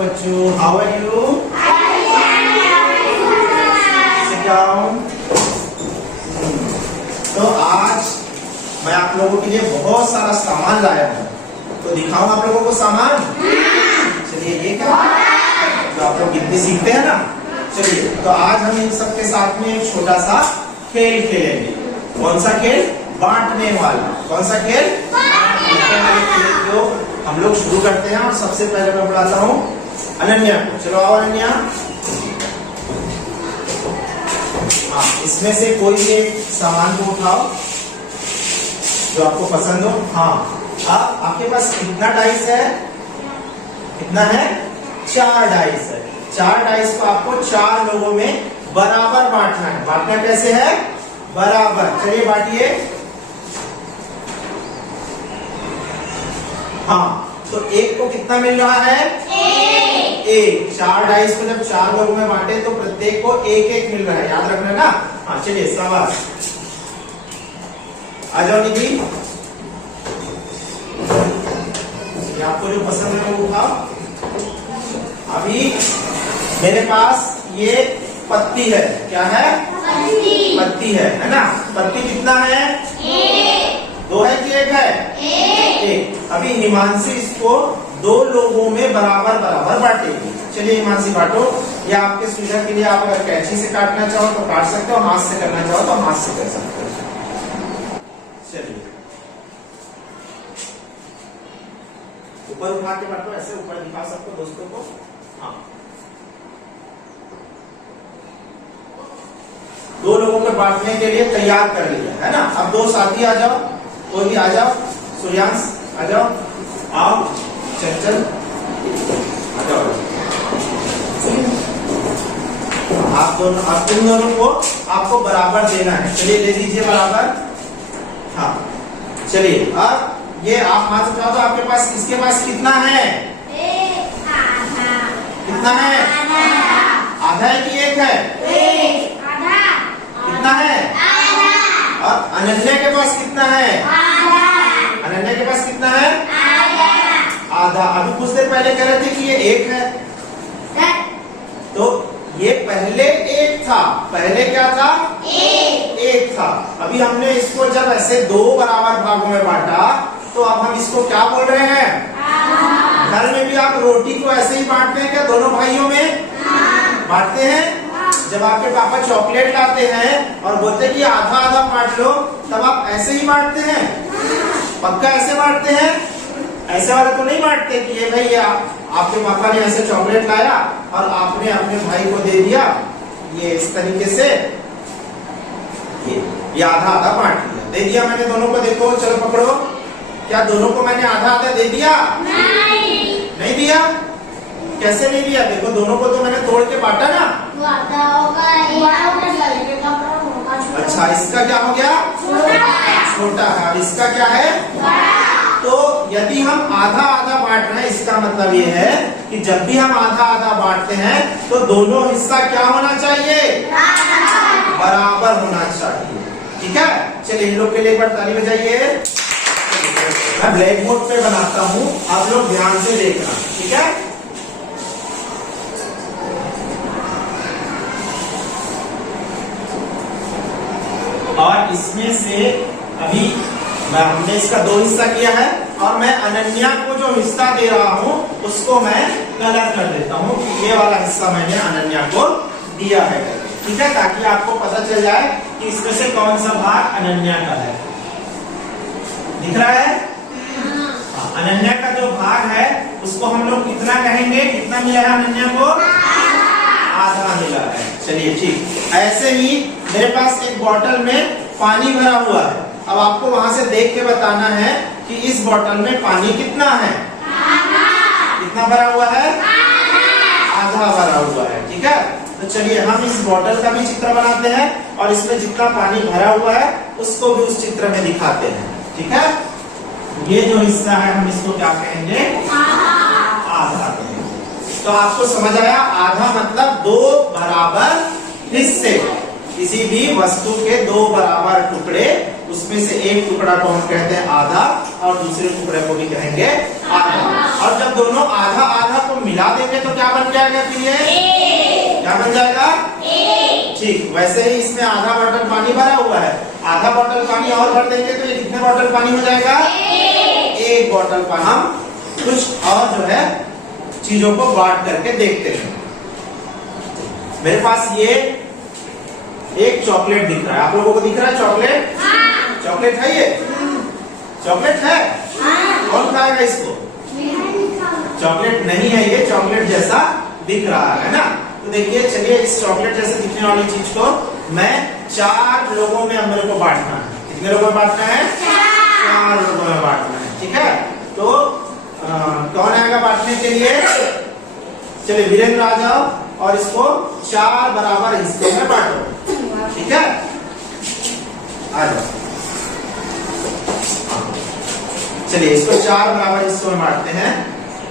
बच्चों, how are you? Sit down. तो आज मैं आप लोगों के लिए बहुत सारा सामान लाया हूँ, तो दिखाऊं आप लोगों को सामान? चलिए, ये क्या तो आप लोग कितने सीखते हैं ना। चलिए, तो आज हम इन सब के साथ में एक छोटा सा खेल खेलेंगे। कौन सा खेल? बांटने वाला। कौन सा खेल? बांटने वाले खेल को हम लोग शुरू करते हैं। और सबसे पहले मैं बुलाता हूँ अनन्या को। चलो आओ अनन्या। हाँ, इसमें से कोई भी एक सामान को उठाओ जो आपको पसंद हो। हाँ, अब आपके पास कितना डाइस है? कितना है? 4 डाइस है। 4 डाइस को आपको 4 लोगों में बराबर बांटना है। बांटना कैसे है? बराबर। चलिए बांटिए। हाँ, तो एक को कितना मिल रहा है? एक। 4 डाइस को जब 4 लोगों में बांटे तो प्रत्येक को एक एक मिल रहा है, याद रखना ना। हाँ, चलिए शाबाश। आ जाओ निधि, आपको जो पसंद है वो उठाओ। अभी मेरे पास ये पत्ती है। क्या है? पत्ती है ना। पत्ती कितना है? 2 है कि 1 है? 1। अभी हिमांशी इसको 2 लोगों में बराबर बराबर बांटेगी। चलिए हिमांशी बांटो। या आपके सुविधा के लिए आप अगर कैंची से काटना चाहो तो काट सकते हो, हाथ से करना चाहो तो हाथ से कर सकते हो। चलिए, ऊपर उठा के बांटो, ऐसे ऊपर दिखा सबको, दोस्तों को। हाँ, 2 लोगों को बांटने के लिए तैयार कर लिया है ना। अब 2 साथी आ जाओ, कोई भी आ जाओ। सूर्यांश आ जाओ, आओ। चंचल आ जाओ। आप तुम दोनों को आपको बराबर देना है। चलिए ले लीजिए बराबर। हाँ, चलिए अब ये आप हाथ उठाओ तो आपके पास, इसके पास कितना है? कितना है? आधा है कि 1 है? कितना है? और अनन्या के पास कितना है? अनन्या के पास कितना है? आधा। अभी कुछ देर पहले कह रहे थे कि ये 1 है, तो ये पहले 1 था। पहले क्या था? 1 था। अभी हमने इसको जब ऐसे 2 बराबर भागों में बांटा तो अब हम इसको क्या बोल रहे हैं? घर में भी आप रोटी को ऐसे ही बांटते हैं क्या? दोनों भाइयों में बांटते हैं। जब आपके पापा चॉकलेट लाते हैं और बोलते हैं कि आधा आधा बांट लो, तब आप ऐसे ही बांटते हैं? पक्का ऐसे बांटते हैं? ऐसे वाला तो नहीं बांटते कि ये भाई ये आपके पापा ने ऐसे चॉकलेट लाया और आपने अपने भाई को दे दिया, ये इस तरीके से ये आधा आधा बांट दिया। दे दिया मैंने दोनों को, देखो चलो पकड़ो। क्या दोनों को मैंने आधा आधा दे दिया? नहीं दिया। कैसे नहीं दिया? देखो दोनों को तो मैंने तोड़ के बांटा ना। अच्छा, इसका क्या हो गया? छोटा है। इसका क्या है? तो यदि हम आधा आधा बांट रहे हैं, इसका मतलब ये है कि जब भी हम आधा आधा बांटते हैं तो दोनों हिस्सा क्या होना चाहिए? बराबर होना चाहिए। ठीक है, चलिए इन लोग के लिए एक बार ताली बजाइए। मैं ब्लैक बोर्ड पे बनाता हूँ, आप लोग ध्यान से देखना। ठीक है, और इसमें से अभी हमने इसका 2 हिस्सा किया है और मैं अनन्या को जो हिस्सा दे रहा हूँ उसको मैं कलर कर देता हूँ कि ये वाला हिस्सा मैंने अनन्या को दिया है। ठीक है, ताकि आपको पता चल जाए कि इसमें से कौन सा भाग अनन्या का है। दिख रहा है? अनन्या का जो भाग है उसको हम लोग कितना कहेंगे? कितना मिला है अनन्या को? आधा मिला है। चलिए ठीक। ऐसे ही मेरे पास एक बोतल में पानी भरा हुआ है। अब आपको वहां से देख के बताना है कि इस बोतल में पानी कितना है? कितना भरा हुआ है? आधा भरा हुआ है। ठीक है, तो चलिए हम इस बोतल का भी चित्र बनाते हैं और इसमें जितना पानी भरा हुआ है उसको भी उस चित्र में दिखाते हैं। ठीक है, ये जो हिस्सा है हम इसको क्या कहेंगे? आधा कहेंगे। तो आपको समझ आया? आधा मतलब 2 बराबर हिस्से। किसी भी वस्तु के 2 बराबर टुकड़े उसमें से एक टुकड़ा को हम कहते हैं आधा और दूसरे टुकड़े को भी कहेंगे आधा। और जब दोनों आधा आधा को मिला देंगे तो क्या बन जाएगा फिर ये क्या बन जाएगा? ठीक वैसे ही इसमें आधा बॉटल पानी भरा हुआ है, आधा बॉटल पानी और भर देंगे तो ये कितने बॉटल पानी हो जाएगा? एक बॉटल पानी। हम कुछ और जो है चीजों को बांट करके देखते हैं। मेरे पास ये एक चॉकलेट दिख रहा है, आप लोगों को दिख रहा है चॉकलेट? चॉकलेट है ये? चॉकलेट है? कौन खाएगा इसको? चॉकलेट नहीं है ये, चॉकलेट जैसा दिख रहा है ना। तो देखिए चलिए इस चॉकलेट जैसे दिखने वाली चीज को मैं 4 लोगों में मेरे को बांटना है। कितने लोगों में बांटना है? 4 लोगों में बांटना है। ठीक है, तो कौन आएगा बांटने के लिए? चलिए वीरेंद्र आ जाओ और इसको 4 बराबर हिस्सों में बांटो। ठीक है, आ जाओ। चलिए इसको 4 बराबर हिस्सों में बांटते हैं।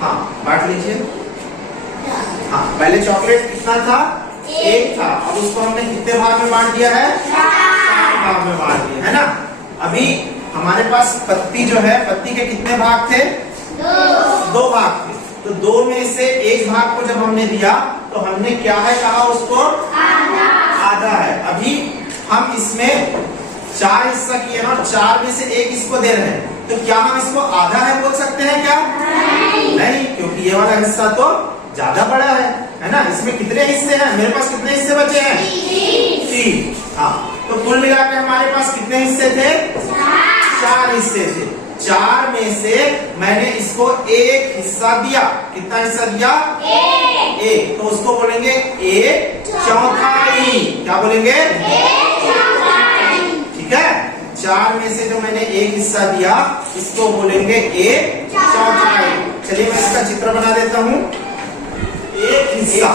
हाँ बांट लीजिए। हाँ पहले चॉकलेट कितना था? 1 था। अब उसको हमने कितने भाग में बांट दिया है? 4 भाग में बांट दिया है ना। अभी हमारे पास पत्ती जो है, पत्ती के कितने भाग थे? 2 भाग थे। तो 2 में से 1 भाग को जब हमने दिया तो हमने क्या है कहा उसको? आधा है। अभी हम इसमें 4 हिस्सा किए ना, 4 में से 1 इसको दे रहे हैं, तो क्या हम इसको आधा है बोल सकते हैं क्या? नहीं, क्योंकि ये वाला हिस्सा तो ज्यादा बड़ा है ना। इसमें कितने हिस्से हैं? मेरे पास कितने हिस्से बचे हैं? 3। हाँ तो कुल मिलाकर हमारे पास कितने हिस्से थे? 4 हिस्से थे। 4 में से मैंने इसको 1 हिस्सा दिया। कितना हिस्सा दिया? 1। तो उसको बोलेंगे 1/4। क्या बोलेंगे? 1/4। ठीक है, 4 में से जो मैंने 1 हिस्सा दिया इसको बोलेंगे 1/4। चलिए मैं इसका चित्र बना देता हूँ। 1 हिस्सा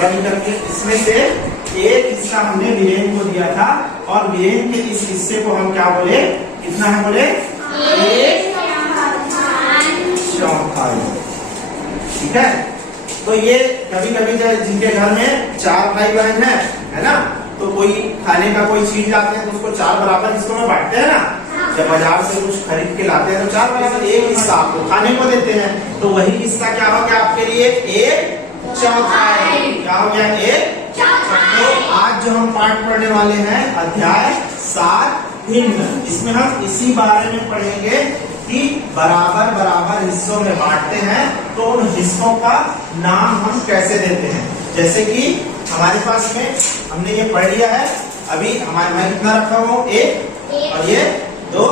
करके इसमें से 1 हिस्सा हमने वीरेन को दिया था और वीरेन के इस हिस्से को हम क्या बोले? कितना है बोले? 1/4। ठीक है, तो ये कभी कभी जिनके घर में 4 भाई बहन है ना, तो कोई खाने का कोई चीज लाते हैं तो उसको 4 बराबर हिस्सों में बांटते हैं ना। जब बाजार से कुछ खरीद के लाते हैं तो 4 बराबर 1 हिस्सा आपको खाने को देते हैं, तो वही हिस्सा क्या हो गया आपके लिए? 1/4। क्या हो गया? 1/4। तो आज जो हम पाठ पढ़ने वाले हैं अध्याय 7 भिन्न, इसमें हम इसी बारे में पढ़ेंगे कि बराबर बराबर हिस्सों में बांटते हैं तो उन हिस्सों का नाम हम कैसे देते हैं। जैसे कि हमारे पास में हमने ये पढ़ लिया है। अभी हमारे मैं कितना रखा हूँ? 1 और ये 2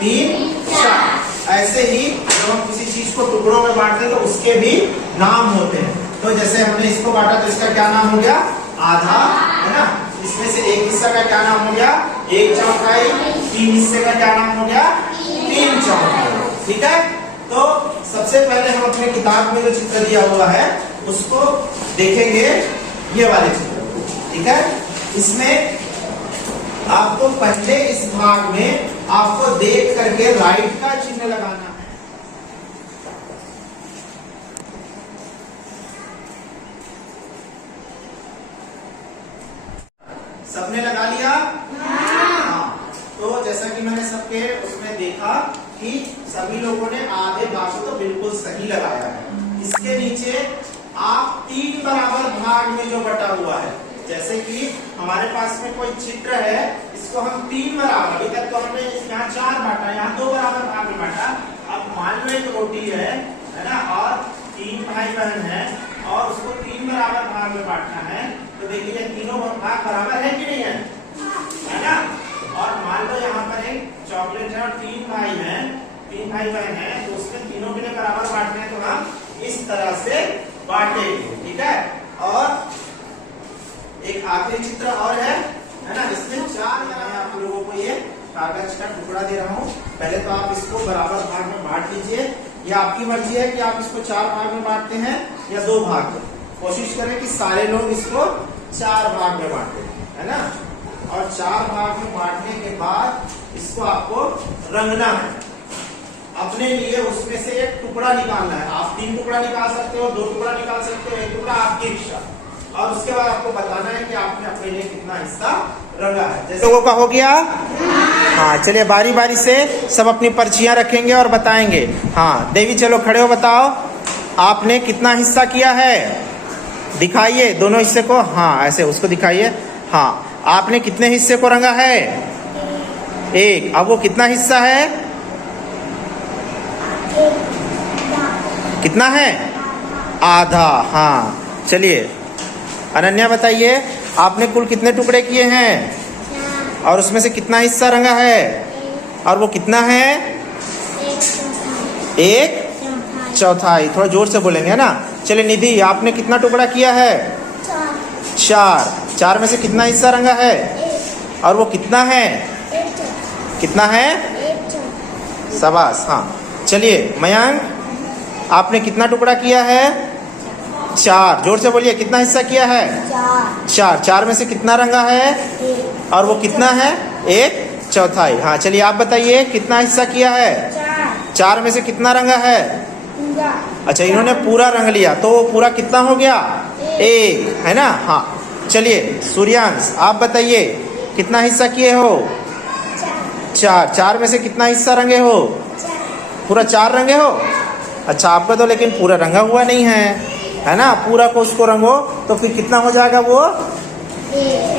3 4। ऐसे ही जब हम किसी चीज को टुकड़ों में बांटते हैं तो उसके भी नाम होते हैं। तो जैसे हमने इसको बांटा तो इसका क्या नाम हो गया? आधा, है ना। इसमें से 1 हिस्सा का क्या नाम हो गया? 1/4। 3 हिस्से का क्या नाम हो गया? 3/4। ठीक है, तो सबसे पहले हम अपने किताब में जो चित्र दिया हुआ है उसको देखेंगे, ये वाले चित्र। ठीक है, इसमें आपको पहले इस भाग में आपको देख करके राइट का चिन्ह लगाना है। सबने लगा लिया? हाँ। तो जैसा कि मैंने सबके उसमें देखा कि सभी लोगों ने आधे भाग तो बिल्कुल सही लगाया है। इसके नीचे आप 3 बराबर भाग में जो बटा हुआ है, जैसे कि हमारे पास में कोई चित्र है, इसको हम 3 बराबर, अभी तक तो हमने यहाँ 4 बांटा, यहाँ 2 बराबर भाग में बांटा। अब मान लो एक रोटी है ना, और 3 भाई बहन है और उसको 3 बराबर भाग में बांटना है। तो देखिए तीनों भाग बराबर है कि नहीं है ना। और मान लो यहाँ पर एक चॉकलेट है और 3 भाई हैं, 3 भाई बहन है, तो उसमें तीनों के लिए बराबर बांटने हैं, तो हम इस तरह से बांटेंगे। ठीक है, और एक आखिरी चित्र और है ना, इसमें 4 मैं आप लोगों को ये कागज का टुकड़ा दे रहा हूँ। पहले तो आप इसको बराबर भाग में बांट लीजिए। ये आपकी मर्जी है कि आप इसको 4 भाग में बांटते हैं या 2 भाग में। कोशिश करें कि सारे लोग इसको 4 भाग में बांटे, है ना। और 4 भाग में बांटने के बाद इसको आपको रंगना है अपने लिए। उसमें से एक टुकड़ा निकालना है। आप 3 टुकड़ा निकाल सकते हो, 2 टुकड़ा निकाल सकते हो, 1 टुकड़ा आपकी इच्छा। और उसके बाद आपको बताना है कि आपने अपने लिए कितना हिस्सा रंगा है। जैसे लोगों का हो गया। हाँ चलिए बारी बारी से सब अपनी पर्चियां रखेंगे और बताएंगे। हाँ देवी चलो खड़े हो, बताओ आपने कितना हिस्सा किया है, दिखाइए दोनों हिस्से को। हाँ ऐसे उसको दिखाइए। हाँ आपने कितने हिस्से को रंगा है, एक। अब वो कितना हिस्सा है, कितना है, आधा। हाँ चलिए अनन्या बताइए आपने कुल कितने टुकड़े किए हैं और उसमें से कितना हिस्सा रंगा है, और वो कितना है, एक चौथाई। थोड़ा जोर से बोलेंगे ना। चलिए निधि आपने कितना टुकड़ा किया है, चार। चार में से कितना हिस्सा रंगा है, और वो कितना है, कितना है, शाबाश। हाँ चलिए मयंक आपने कितना टुकड़ा किया है, चार। जोर से बोलिए कितना हिस्सा किया है, चार। चार में से कितना रंगा है, और वो कितना है, एक चौथाई। हाँ चलिए आप बताइए कितना हिस्सा किया है, चार में से कितना रंगा है, अच्छा इन्होंने पूरा रंग लिया तो वो पूरा कितना हो गया, एक, है ना। हाँ चलिए सूर्यांश आप बताइए कितना हिस्सा किए हो, चार। चार में से कितना हिस्सा रंगे हो, पूरा चार रंगे हो। अच्छा आपका तो लेकिन पूरा रंगा हुआ नहीं है ना। पूरा को उसको रंगो तो फिर कितना हो जाएगा वो,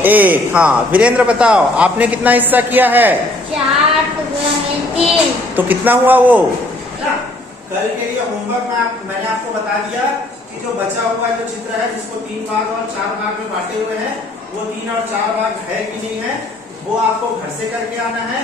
एक। हाँ वीरेंद्र बताओ आपने कितना हिस्सा किया है, चार, तीन। तो कितना हुआ वो। कल के लिए होमवर्क में मैंने आपको बता दिया कि जो बचा हुआ जो चित्र है जिसको 3 भाग और 4 भाग में बांटे हुए हैं, वो 3 और 4 भाग है कि नहीं है, वो आपको घर से करके आना है।